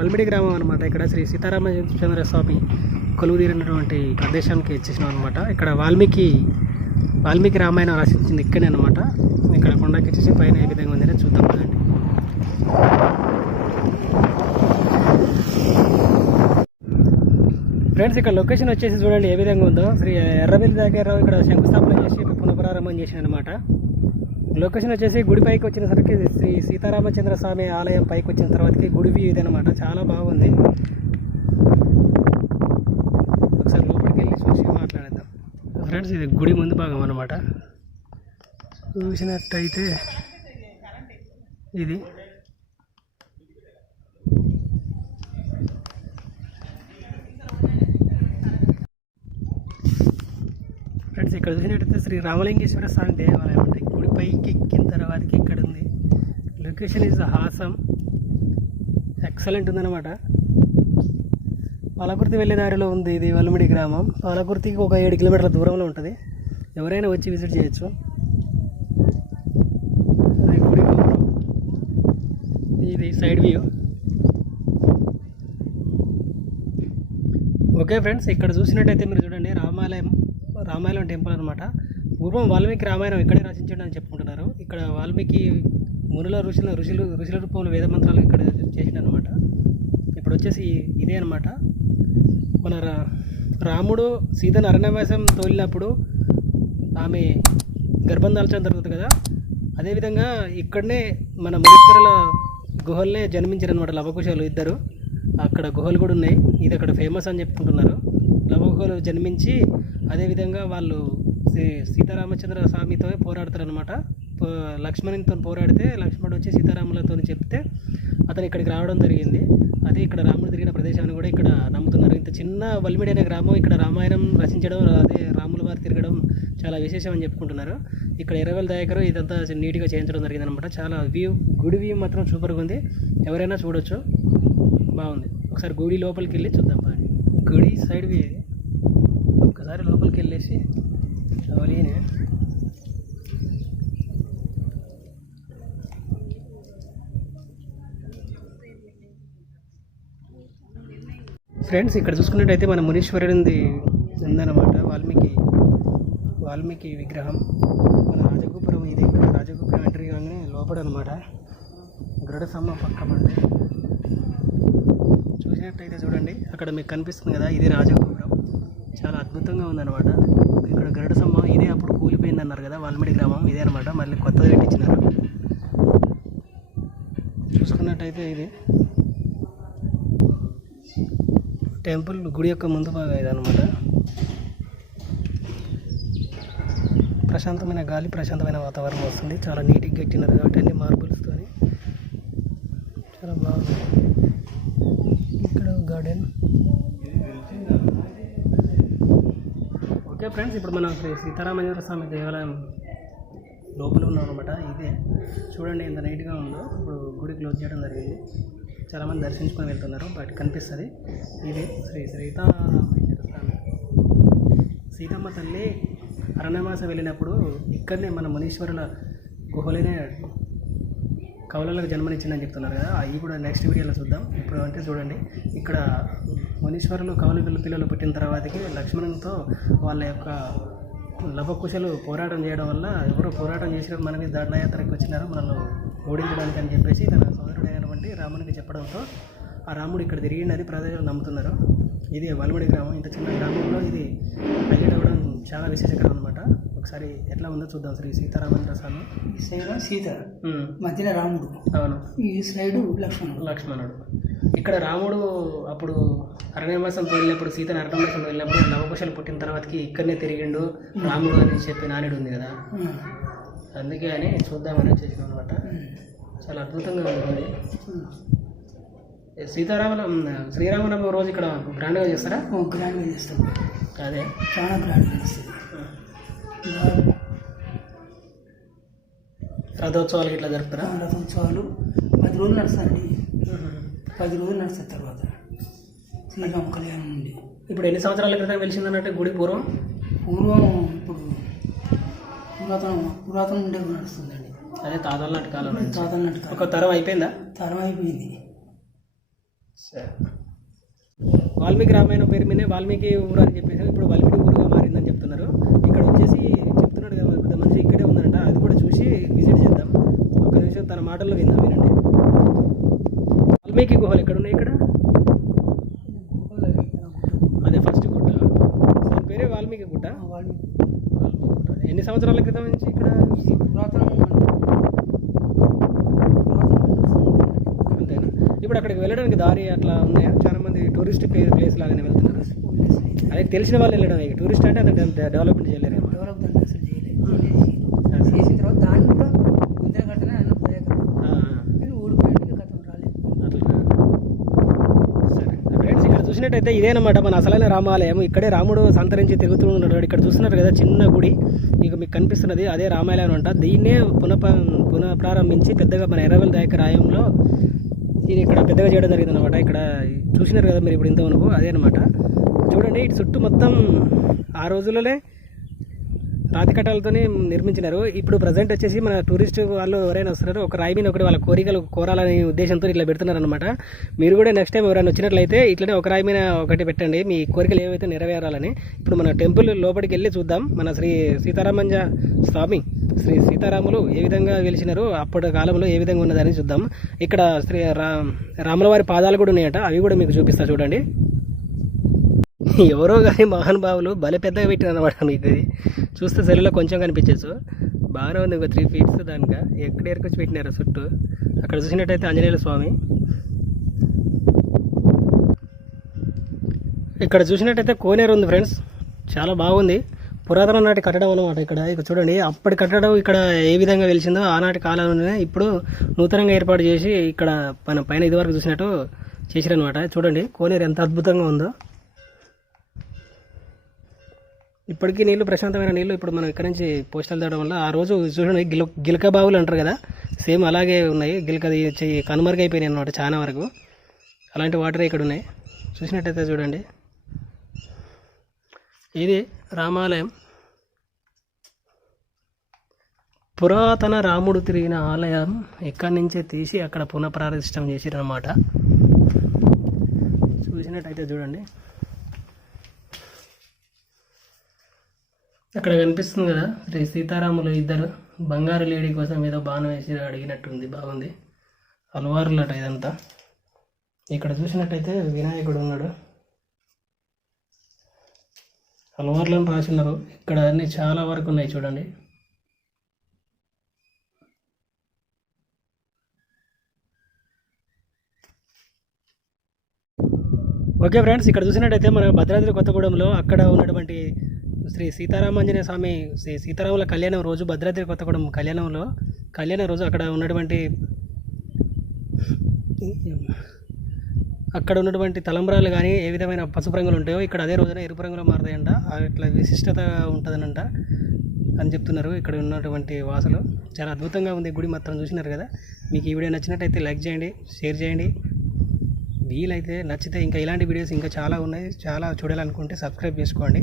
వల్మిడి గ్రామం అనమాట ఇక్కడ శ్రీ సీతారామచంద్ర స్వామి కొలువుదీరినటువంటి ప్రదేశానికి వచ్చేసినాం అనమాట ఇక్కడ వాల్మీకి వాల్మీకి రామాయణం రచించింది ఇక్కడే అనమాట ఇక్కడ కొండకి వచ్చేసి పైన ఏ విధంగా ఉందనే చూద్దాం అండి ఫ్రెండ్స్ ఇక్కడ లొకేషన్ వచ్చేసి చూడండి ఏ విధంగా ఉందో. శ్రీ ఎర్రబెల్లి దగ్గర ఇక్కడ శంకుస్థాపన చేసి పునఃప్రారంభం చేసిన అనమాట లొకేషన్ వచ్చేసి గుడి పైకి వచ్చినసరికి శ్రీ సీతారామచంద్ర స్వామి ఆలయం పైకి వచ్చిన తర్వాతకి గుడి వ్యూ ఇదనమాట చాలా బాగుంది. ఒకసారి లోపలికి వెళ్ళి చూసి మాట్లాడేద్దాం. ఫ్రెండ్స్ ఇది గుడి ముందు భాగం అనమాట చూసినట్టయితే ఇది ఫ్రెండ్స్ శ్రీ రామలింగేశ్వర స్వామి దేవాలయం అంటే గుడి పైకి ఎక్కిన తర్వాతకి ఇక్కడ ఉంది. లొకేషన్ ఇస్ హాసం ఎక్సలెంట్ ఉందన్నమాట. పాలకుర్తి వెళ్ళే దారిలో ఉంది ఇది వల్మిడి గ్రామం. పాలకుర్తికి ఒక ఏడు కిలోమీటర్ల దూరంలో ఉంటుంది. ఎవరైనా వచ్చి విజిట్ చేయొచ్చు. ఇది సైడ్ వ్యూ. ఓకే ఫ్రెండ్స్ ఇక్కడ చూసినట్టయితే మీరు చూడండి రామాలయం. రామాయణం టెంపుల్ అనమాట పూర్వం వాల్మీకి రామాయణం ఇక్కడే రచించండి అని చెప్పుకుంటున్నారు. ఇక్కడ వాల్మీకి మునుల ఋషుల ఋషులు ఋషుల రూపంలో వేద మంత్రాలు ఇక్కడ చేసిండు అనమాట ఇప్పుడు వచ్చేసి ఇదే అనమాట మన రా- రాముడు సీతను అరణ్యవాసం తోలినప్పుడు ఆమె గర్భం దాల్చడం జరుగుతుంది కదా. అదేవిధంగా ఇక్కడనే మన మునీశ్వరుల గుహల్నే జన్మించారు అనమాట లవకుశాలు ఇద్దరు. అక్కడ గుహలు కూడా ఉన్నాయి. ఇది అక్కడ ఫేమస్ అని చెప్పుకుంటున్నారు. లవకులు జన్మించి అదేవిధంగా వాళ్ళు సీ సీతారామచంద్ర స్వామితో పోరాడతారు అనమాట లక్ష్మణునితో పోరాడితే లక్ష్మణుడు వచ్చి సీతారాములతో చెప్తే అతను ఇక్కడికి రావడం జరిగింది. అదే ఇక్కడ రాముడు తిరిగిన ప్రదేశాన్ని కూడా ఇక్కడ నమ్ముతున్నారు. ఇంత చిన్న వల్మిడైన గ్రామం ఇక్కడ రామాయణం రచించడం అదే రాముల వారు తిరగడం చాలా విశేషం అని చెప్పుకుంటున్నారు. ఇక్కడ ఇరవై దాయకరు ఇదంతా నీట్గా చేయించడం జరిగింది అనమాట చాలా వ్యూ గుడి వ్యూ మాత్రం సూపర్గా ఉంది. ఎవరైనా చూడొచ్చు. బాగుంది. ఒకసారి గుడి లోపలికి వెళ్ళి చూద్దాం. పదండి. గుడి సైడ్ వ్యూ ఇది ఒక్కసారి లోపలికి వెళ్ళేసి చవలీనే ఫ్రెండ్స్ ఇక్కడ చూసుకున్నట్టయితే మన మునీశ్వరునిది ఉందన్నమాట వాల్మీకి వాల్మీకి విగ్రహం. మన రాజగోపురం ఇది ఇక్కడ రాజగోపురం ఎంట్రీ కాగానే లోపల అనమాట గరుడ సమ్మ పక్క పండి చూసినట్టయితే చూడండి అక్కడ మీకు కనిపిస్తుంది కదా ఇది రాజగోపురం. చాలా అద్భుతంగా ఉందన్నమాట. ఇక్కడ గరుడ స్తంభం ఇదే అప్పుడు కూలిపోయింది అన్నారు కదా వాల్మీడి గ్రామం ఇదే అనమాట మళ్ళీ కొత్తది పెట్టించినారు. చూసుకున్నట్టయితే ఇది. టెంపుల్ గుడి యొక్క ముందు భాగం ఇదనమాట ప్రశాంతమైన గాలి ప్రశాంతమైన వాతావరణం వస్తుంది. చాలా నీట్గా కట్టినారు కాబట్టి అన్ని మార్బుల్స్తో చాలా బాగుంది. ఇక్కడ గార్డెన్. ఓకే ఫ్రెండ్స్ ఇప్పుడు మనం శ్రీ స్వామి దేవాలయం లోపల ఉన్నాం అనమాట ఇదే. చూడండి ఎంత నీట్గా ఉందో. ఇప్పుడు గుడి క్లోజ్ చేయడం జరిగింది. చాలామంది దర్శించుకొని వెళ్తున్నారు బట్ కనిపిస్తుంది. ఇది శ్రీ సీత సీతమ్మ తల్లి అరణ్యవాసం వెళ్ళినప్పుడు ఇక్కడనే మన మునీశ్వరుల గుహలోనే కవులకు జన్మనిచ్చిందని చెప్తున్నారు కదా. అవి కూడా నెక్స్ట్ వీడియోలో చూద్దాం. ఇప్పుడు అంటే చూడండి ఇక్కడ మునీశ్వరులు కవులు పిల్లలు పుట్టిన తర్వాతకి లక్ష్మణునితో వాళ్ళ యొక్క లవకుశలు పోరాటం చేయడం వల్ల ఎవరు పోరాటం చేసిన మన మీద దండయాత్రకు వచ్చినారు మనల్ని ఓడించడానికి అని చెప్పేసి తన సోదరుడైనటువంటి రామునికి చెప్పడంతో ఆ రాముడు ఇక్కడ తిరిగిండని ప్రజలు నమ్ముతున్నారు. ఇది వలమడి గ్రామం. ఇంత చిన్న గ్రామంలో ఇది హైలైట్ అవ్వడం చాలా విశేషకరం అనమాట ఒకసారి ఎట్లా ఉందో చూద్దాం శ్రీ సీతారామచంద్ర స్వామి. ఈ సైడ్ సీత మధ్యలో రాముడు. అవును. ఈ సైడు లక్ష్మణుడు. లక్ష్మణుడు. ఇక్కడ రాముడు అప్పుడు అరణ్యవాసంతో వెళ్ళినప్పుడు సీతను అరణ్యవాసంతో వెళ్ళినప్పుడు నవకుశలు పుట్టిన తర్వాతకి ఇక్కడనే తిరిగిండు. రాముడు అని చెప్పి నానుడు ఉంది కదా. అందుకే అని చూద్దామని వచ్చేసాం అనమాట చాలా అద్భుతంగా ఉంది ఉమ్. సీతారాముల శ్రీరామనవమి రోజు ఇక్కడ గ్రాండ్గా చేస్తారా? గ్రాండ్గా చేస్తాం. అదే. చాలా గ్రాండ్గా చేస్తుంది రథోత్సవాలకి ఇట్లా జరుపుతారా? రథోత్సవాలు పది రోజులు నడుస్తారండి. పది రోజులు నడుస్తారు తర్వాత. శ్రీరామ కళ్యాణం నుండి. ఇప్పుడు ఎన్ని సంవత్సరాల క్రితం వెలిసిందన్నట్టు గుడి పూర్వం? పూర్వం ఇప్పుడు పురాతన పురాతన నుండే నడుస్తుందండి అదే తాతల నాటి కాలం తాతల నాటి కాలం. ఒక తరం అయిపోయిందా? తరం అయిపోయింది. వాల్మీకి రామాయణం పేరు మీదే వాల్మీకి ఊరు అని చెప్పేసి ఇప్పుడు వాల్మీకి ఊరుగా మారిందని చెప్తున్నారు. ఇక్కడ వచ్చేసి చెప్తున్నాడు కదా పెద్ద మనిషి ఇక్కడే ఉందంట అది కూడా చూసి విజిట్ చేద్దాం. ఒక నిమిషం తన మాటల్లో విందాం వినండి. వాల్మీకి గుహలు ఎక్కడ ఉన్నాయి ఇక్కడ? అదే ఫస్ట్ గుట్ట. దాని పేరే వాల్మీకి గుట్ట? వాల్మీకి వాల్మీకి గుట్ట. ఎన్ని సంవత్సరాల క్రితం నుంచి ఇక్కడ? పురాతనం అంతేనా ఇప్పుడు అక్కడికి వెళ్ళడానికి దారి అట్లా ఉన్నాయా? చాలా మంది టూరిస్ట్ ప్లేస్ లాగానే వెళ్తున్నారు. అదే తెలిసిన వాళ్ళు వెళ్ళడం టూరిస్ట్ అంటే అంత డెవలప్మెంట్ చేయలేరు డెవలప్ దాన్ని అసలు చేయలేదు. చేసిన తర్వాత దాన్ని కూడా కట్టినా అన్న చూసినట్టయితే ఇదేనమాట మన అసలైన రామాలయం. ఇక్కడే రాముడు సంతరించి తిరుగుతూ ఉన్నాడు. ఇక్కడ చూస్తున్నారు కదా చిన్న గుడి. ఇక మీకు కనిపిస్తున్నది అదే రామాలయం అంట. దీన్నే పునః పునః ప్రారంభించి పెద్దగా మన ఎర్రవెల్లి దాయక రాయంలో ఇది ఇక్కడ పెద్దగా చేయడం జరిగింది అనమాట ఇక్కడ చూసినారు కదా మీరు ఇప్పుడు ఇంతవరకు అదే అనమాట చూడండి ఇటు చుట్టూ మొత్తం ఆ రోజులలో రాతి కట్టాలతోనే నిర్మించినారు. ఇప్పుడు ప్రజెంట్ వచ్చేసి మన టూరిస్ట్ వాళ్ళు ఎవరైనా వస్తున్నారు ఒక రాయి మీద ఒకటి వాళ్ళ కోరికలు కోరాలనే ఉద్దేశంతో ఇట్లా పెడుతున్నారు అనమాట మీరు కూడా నెక్స్ట్ టైం ఎవరైనా వచ్చినట్లయితే ఇట్లనే ఒక రాయి మీద ఒకటి పెట్టండి. మీ కోరికలు ఏవైతే నెరవేరాలని ఇప్పుడు మన టెంపుల్ లోపలికి వెళ్ళి చూద్దాం. మన శ్రీ సీతారామంజ స్వామి శ్రీ సీతారాములు ఏ విధంగా గెలిచినారు అప్పటి కాలంలో ఏ విధంగా ఉన్నదని చూద్దాం. ఇక్కడ శ్రీ రా రాములవారి పాదాలు కూడా ఉన్నాయట. అవి కూడా మీకు చూపిస్తా చూడండి. ఎవరో కానీ మహానుభావులు భలే పెద్దగా పెట్టిన అనమాట మీకు ఇది. చూస్తే సెల్లులో కొంచెం కనిపించచ్చు. బాగానే ఉంది ఒక త్రీ ఫీట్స్ దానిక. ఎక్కడ ఎరకొచ్చి పెట్టినారు చుట్టూ? అక్కడ చూసినట్టయితే ఆంజనేయుల స్వామి. ఇక్కడ చూసినట్టయితే కోనేరు ఉంది ఫ్రెండ్స్ చాలా బాగుంది. పురాతన నాటి కట్టడం అనమాట ఇక్కడ. ఇక్కడ చూడండి అప్పటి కట్టడం ఇక్కడ ఏ విధంగా వెలిసిందో ఆనాటి కాలంలోనే ఇప్పుడు నూతనంగా ఏర్పాటు చేసి ఇక్కడ మన పైన ఇదివరకు చూసినట్టు చేసిరనమాట చూడండి కోనేరు ఎంత అద్భుతంగా ఉందో. ఇప్పటికీ నీళ్ళు ప్రశాంతమైన నీళ్ళు ఇప్పుడు మనం ఇక్కడ నుంచి పోస్టల్ తేవడం వల్ల ఆ రోజు చూడండి గిల గిలక బావులు అంటారు కదా సేమ్ అలాగే ఉన్నాయి. గిలక కనుమరుగైపోయినాయి అనమాట చాలా వరకు. అలాంటి వాటర్ ఇక్కడ ఉన్నాయి. చూసినట్టయితే చూడండి. ఇది రామాలయం. పురాతన రాముడు తిరిగిన ఆలయం ఇక్కడి నుంచే తీసి అక్కడ పునఃప్రాతిష్టం చేసిరన్నమాట. చూసినట్టయితే చూడండి. అక్కడ కనిపిస్తుంది కదా శ్రీ సీతారాములు ఇద్దరు బంగారు లేడీ కోసం ఏదో బాణం వేసి అడిగినట్టుంది బాగుంది. అలవారులట ఇదంతా. ఇక్కడ చూసినట్టయితే వినాయకుడు ఉన్నాడు. అలవార్లను రాసినారు ఇక్కడ అన్ని చాలా వరకు ఉన్నాయి చూడండి. ఓకే ఫ్రెండ్స్ ఇక్కడ చూసినట్టయితే మన భద్రాద్రి కొత్తగూడెంలో అక్కడ ఉన్నటువంటి శ్రీ సీతారామాంజనేయ స్వామి శ్రీ సీతారాముల కళ్యాణం రోజు భద్రాద్రి కొత్తగూడెం కళ్యాణంలో. కళ్యాణం రోజు అక్కడ ఉన్నటువంటి అక్కడ ఉన్నటువంటి తలంబ్రాలు కానీ ఏ విధమైన పసుపు రంగులు ఉంటాయో ఇక్కడ అదే రోజున ఎరుపు రంగులో మారుతాయంట. అట్లా విశిష్టత ఉంటుందనంట అని చెప్తున్నారు ఇక్కడ ఉన్నటువంటి వాసులు. చాలా అద్భుతంగా ఉంది గుడి మాత్రం చూసినారు కదా. మీకు ఈ వీడియో నచ్చినట్టయితే లైక్ చేయండి షేర్ చేయండి. వీలైతే నచ్చితే ఇంకా ఇలాంటి వీడియోస్ ఇంకా చాలా ఉన్నాయి. చాలా చూడాలనుకుంటే సబ్స్క్రైబ్ చేసుకోండి.